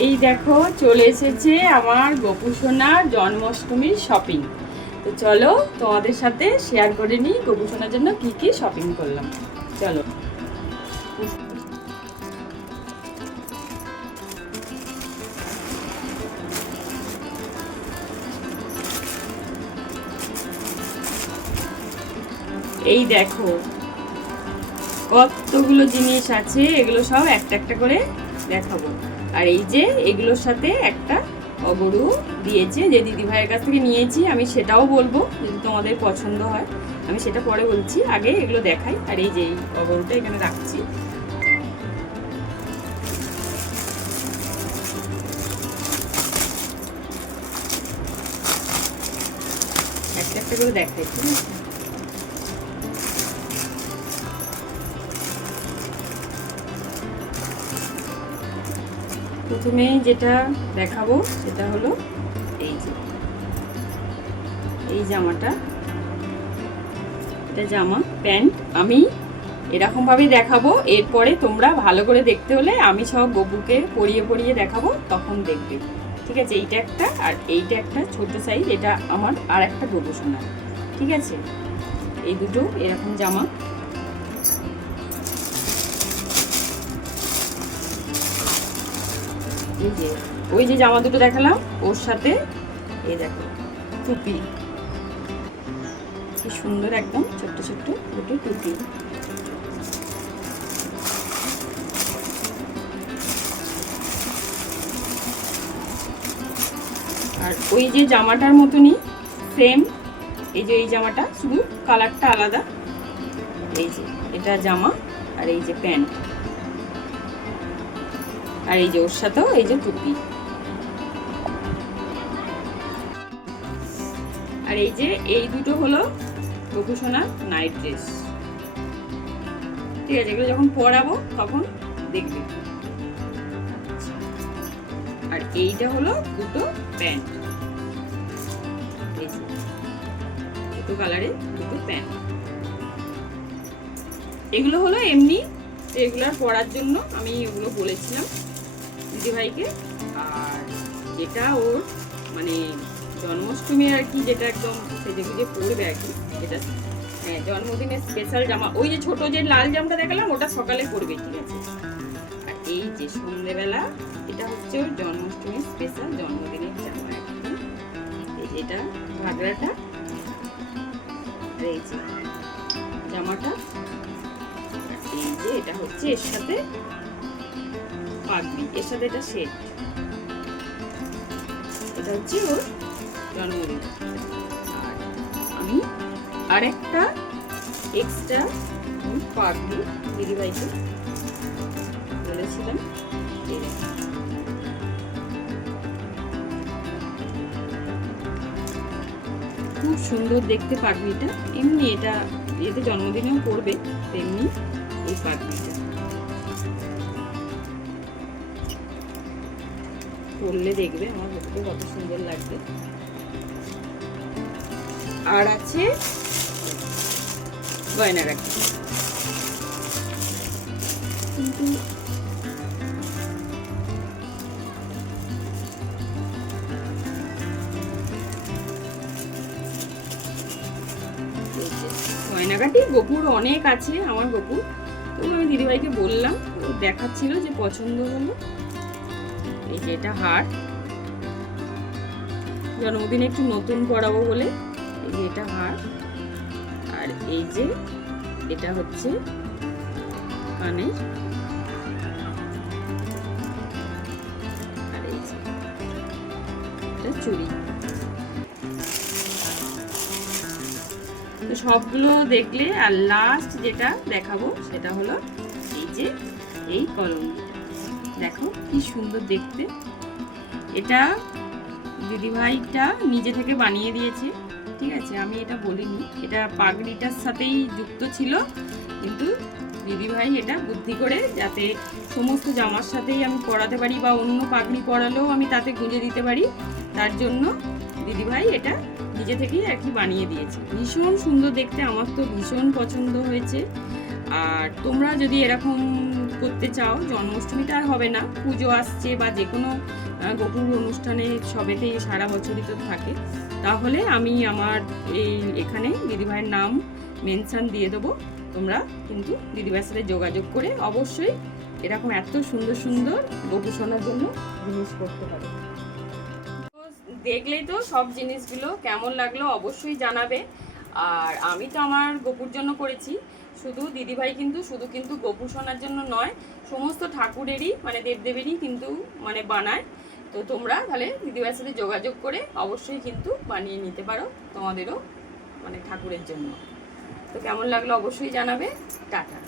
এই দেখো, চলে এসেছে আমার গোপুসোনার জন্মাষ্টমীর শপিং তো চলো, তোমাদের সাথে শেয়ার করে নিই গোপুসোনার জন্য কি কি শপিং করলাম। চলো। এই দেখো, কতগুলো জিনিস আছে, এগুলো সব একটা একটা করে দেখাবো। আর এই যে এগুলোর সাথে একটা অগরু দিয়েছে, যে দিদি ভাইয়ের কাছ থেকে নিয়েছি, আমি সেটাও বলব, যদি তোমাদের পছন্দ হয়। আমি সেটা পরে বলছি, আগে এগুলো দেখাই। আর এই যে এই অগরুটা এখানে রাখছি। একটা একটা করে দেখাই, ঠিক আছে? প্রথমে যেটা দেখাবো সেটা হলো এই যে, এই জামাটা। এটা জামা, প্যান্ট। আমি এরকমভাবেই দেখাবো। এরপরে তোমরা ভালো করে দেখতে হলে আমি সব গবুকে পরিয়ে পরিয়ে দেখাবো, তখন দেখবে। ঠিক আছে? এইটা একটা আর এইটা একটা ছোট সাইজ এটা আমার আর একটা সোনা ঠিক আছে? এই দুটো এরকম জামা। ওই যে জামা দুটো দেখালাম, ওর সাথে এই দেখো, টুপি। কি সুন্দর একদম ছোট্ট ছোট্ট দুটো টুপি। আর ওই যে জামাটার মতনই সেম এই যে এই জামাটা, শুধু কালারটা আলাদা। এই যে, এটা জামা আর এই যে প্যান্ট। আর এই যে ওর সাথেও এই যে টুপি। আর এই যে এই দুটো হলো গোপুসোনা নাইট ড্রেস। ঠিক আছে, এগুলো যখন পরাবো তখন দেখবে। আর এইটা হলো দুটো প্যান্ট। দুটো কালারে দুটো প্যান্ট। এগুলো হলো এমনি রেগুলার পরার জন্য আমি এগুলো বলেছিলাম। দিদিভাইকে। আর যেটা ওর মানে জন্মাষ্টমী আর কি যেটা একদম সেজে গুজে পড়বে আর কি যেটা। হ্যাঁ জন্মদিনের স্পেশাল জামা। ওই যে ছোট যে লাল জামাটা দেখালাম ওটা সকালে পরবে ঠিক আছে? আর এই যে সন্ধ্যেবেলা এটা হচ্ছে ওর জন্মাষ্টমীর স্পেশাল জন্মদিনের জামা এটা ঘাগরাটা। এই যে জামাটা। এই যে এটা হচ্ছে এর সাথে পাগড়ি এর সাথে এটা সেট এটা হচ্ছে ওর জন্মদিন। আমি আরেকটা এক্সট্রা পাগড়ি দিদিভাইকে বলেছিলাম। খুব সুন্দর দেখতে পাগড়িটা এমনি এটা, এতে জন্মদিনেও পড়বে তেমনি এই পাগড়িটা পরলে দেখবে আমার দেখতে কত সুন্দর লাগবে। আর আছে গয়নাগাটি কিন্তু গয়নাগাটি গোপুর অনেক আছে আমার গোপুর। তো আমি দিদিভাইকে বললাম দেখাচ্ছিল যে পছন্দ হলো। এই যে এটা হার জন্মদিনে একটু নতুন পরাবো বলে এই যে এটা হার আর এই যে এটা হচ্ছে মানে আর এই যে সবগুলো দেখলে আর লাস্ট যেটা দেখাবো সেটা হলো এই যে এই কলমটা। দেখো কি সুন্দর দেখতে। এটা দিদিভাইটা নিজে থেকে বানিয়ে দিয়েছে, ঠিক আছে? আমি এটা বলিনি। এটা পাগড়িটার সাথেই যুক্ত ছিল, কিন্তু দিদিভাই এটা বুদ্ধি করে যাতে সমস্ত জামার সাথেই আমি পরাতে পারি বা অন্য পাগড়ি পরালেও আমি তাতে গুঁজে দিতে পারি, তার জন্য দিদিভাই এটা নিজে থেকেই আর কি বানিয়ে দিয়েছে। ভীষণ সুন্দর দেখতে, আমার তো ভীষণ পছন্দ হয়েছে। আর তোমরা যদি এরকম করতে চাও, জন্মাষ্টমীটা আর হবে না। পুজো আসছে বা যে কোনো গোপুর অনুষ্ঠানে সবেতেই সারা বছরই তো থাকে। তাহলে আমি আমার এই এখানে দিদিভাইয়ের নাম মেনশন দিয়ে দেবো। তোমরা কিন্তু দিদিভাইয়ের সাথে যোগাযোগ করে অবশ্যই এরকম এত সুন্দর সুন্দর গোপু শোনার জন্য জিনিস করতে পারো। দেখলেই তো সব জিনিসগুলো কেমন লাগল অবশ্যই জানাবে। আর আমি তো আমার গোপুর জন্য করেছি। শুধু দিদিভাই কিন্তু, শুধু কিন্তু গোপু শোনার জন্য নয়, সমস্ত ঠাকুরেরই মানে দেবদেবেরই কিন্তু মানে বানায়। তো তোমরা তাহলে দিদিভাইয়ের সাথে যোগাযোগ করে অবশ্যই কিন্তু বানিয়ে নিতে পারো তোমাদেরও মানে ঠাকুরের জন্য। তো কেমন লাগল অবশ্যই জানাবে। টাটা।